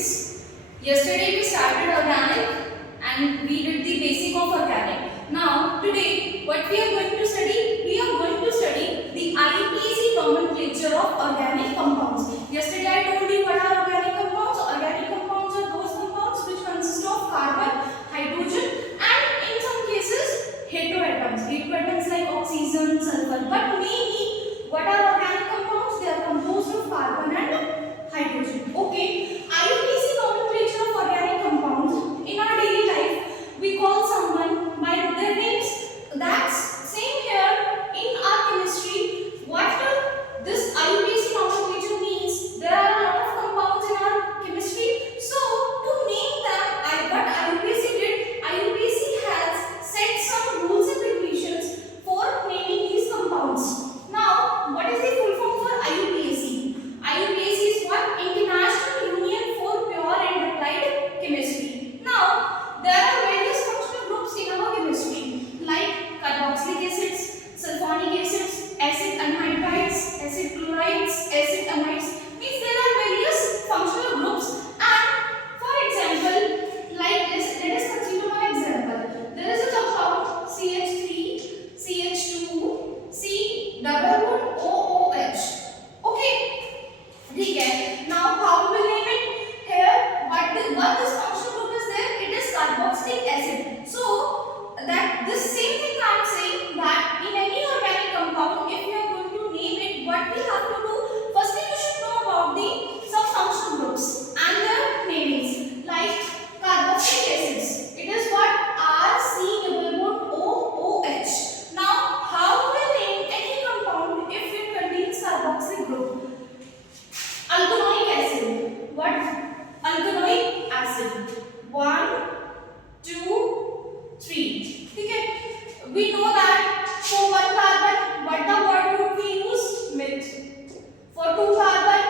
students. Yesterday we started organic and we did the basic of organic. Now today what we are going to study? We are going to study the Iupac nomenclature of organic compounds. Yesterday I told you what are organic compounds. Organic compounds are those compounds which consist of carbon, hydrogen and in some cases heteroatoms. Heteroatoms like oxygen, sulfur. But mainly what are organic compounds? They are composed of carbon and hydrogen. Okay. Iupac nomenclature of organic compounds. In our daily life, we call someone by their names. That's same here in our chemistry. What this Iupac nomenclature means? There are a lot of compounds in our chemistry. So to name them, what Iupac did, Iupac has set some rules and regulations for naming these compounds. Now, what is the full form for IUPAC? IUPAC is what? International Union for Pure and Applied Chemistry. Now, there are various functional groups in our chemistry like carboxylic acids, sulfonic acids, acid anhydrides, acid chlorides, acid amides. Means there are various functional groups. And for example, like this, let us consider one example. There is a compound CH3, CH2, C double bond OOH. Okay. Okay. Now how we will name it? Here, what this functional group is there? It is carboxylic acid. So that this same thing I am saying that in any organic compound, if you are going to name it, what we have to do? Firstly, you should know about the sub-functional groups and their namings. Like carboxylic acids, it is what? RC double bond OOH. Now, how we will name any compound if it contains carboxylic group? Alkanoic acid. What? Alkanoic acid. 1, 2, 3. Okay. We know that for one carbon, what the word would we use? Meth. For two carbon,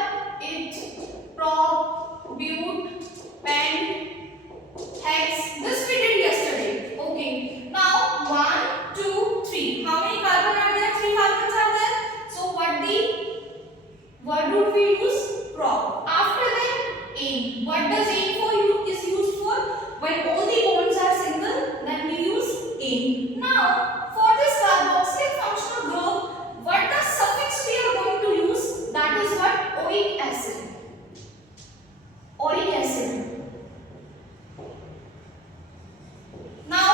it, prop, but, pen, hex. This we did yesterday. Okay. Now 1, 2, 3. How many carbon are there? 3 carbons are there. So what the word would we use? Prop. After that, ain. What does ain for you is used for? When all the bonds are single, then we use ain. Now, for this carboxylic functional group, what the suffix we are going to use? That is what? Oic acid. Oic acid. Now,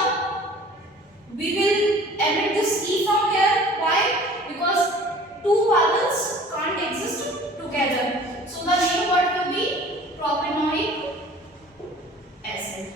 we will emit this E from here. Why? Because two vowels can't exist together. So the name word will be propanoic acid.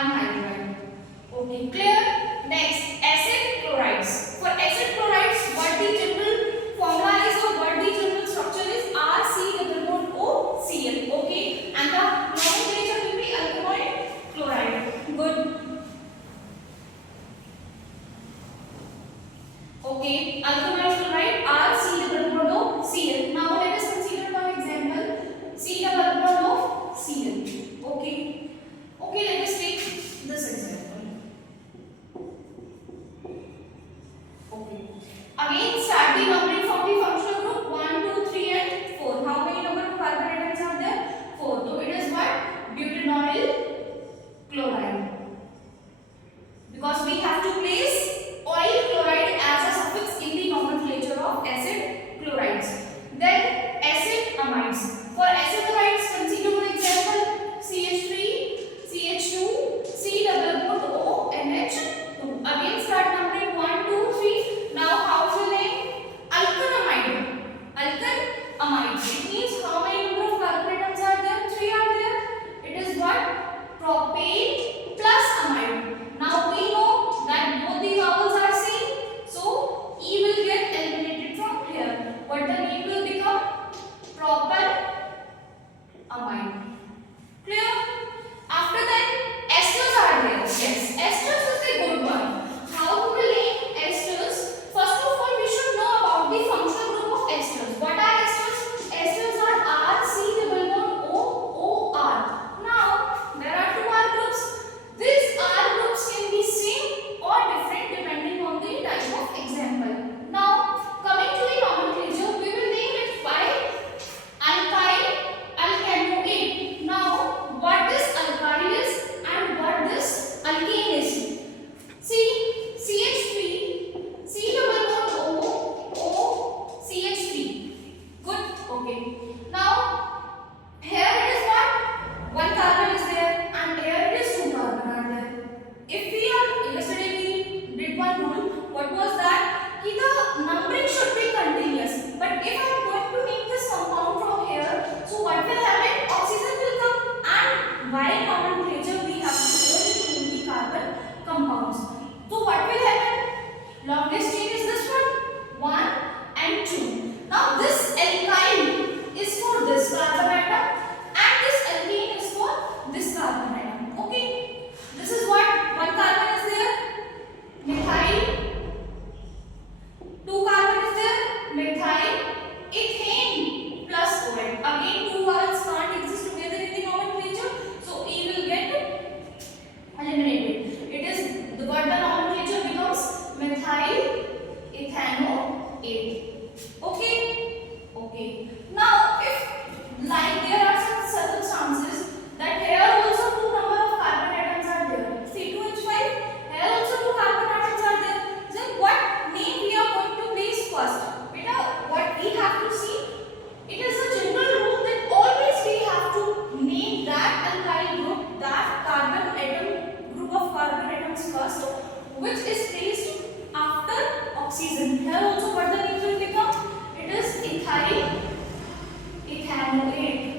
anhydride. Okay, clear? Next, acid chlorides. For acid chlorides, what the general formula is or what the general structure is? RC double bond O Cl. Okay, and the nomenclature will be alkanoid chloride. Good. Okay, alkanoid chloride RC double bond O Cl. Now let us consider one example. C double bond of Cl. Okay. Okay, let us take this example. Okay. Again, start the numbering from the functional group 1, 2, 3, and 4. How many number of carbon atoms are there? 4. So it is what? Butyl chloride. Because we have to place oil chloride as a suffix in the nomenclature of acid chlorides. Then acid amides. For acid amides, consider one example: CH3, CH2, C double bond O, NH2. Again, start numbering 1, 2, 3. Now, how to name? Alkanamide. Alkanamide. It means how many number of carbon atoms are there? 3 are there. It is what? Propane plus amide. Now we know that both the vowels are same, so E will get eliminated from here. What the name will become? Propanamide. Clear? After that, esters are there. Yes, esters is the good one. How to name esters? First of all, we should know about the functional group of esters. What are esters? Esters are RC double bond OOR. Now, there are 2 R groups. These R groups can be same or different depending on the type of example. Now, coming to the nomenclature, we will name it by alkyl alkanoate. Now, what this alkyl is and what this alkane is? See, CH3, C double bond O CH3. Good. Okay. Now, here it is what? 1 carbon is there and here it is 2 carbon are there. If we are, yesterday we did one rule. What was that? Ki the numbering should be continuous. But if I am going to name this compound from here, so what will happen? Oxygen will come, and while nomenclature we have to only name the carbon compounds. So what will happen? Longest chain is this one, 1 and 2. Now this alkyl is for this carbon atom and this alkane is for this carbon atom. Okay, this is what? 1 carbon is there, methyl. 2 carbon is there, methyl ethane plus OH. Again, 2 vowels can't exist together in the nomenclature, so E will get eliminated. It is what the nomenclature becomes: methyl ethanoate. Okay. Okay. Now, if like there are some circumstances that here also 2 number of carbon atoms are there, C2H5, here also 2 carbon atoms are there, then what name we are going to place first? Beta, what we have to see, it is a general rule that always we have to name that alkyl group, that carbon atom, group of carbon atoms first, which is placed after oxygen. Here also what the name will become? It is ethyl ethanoate.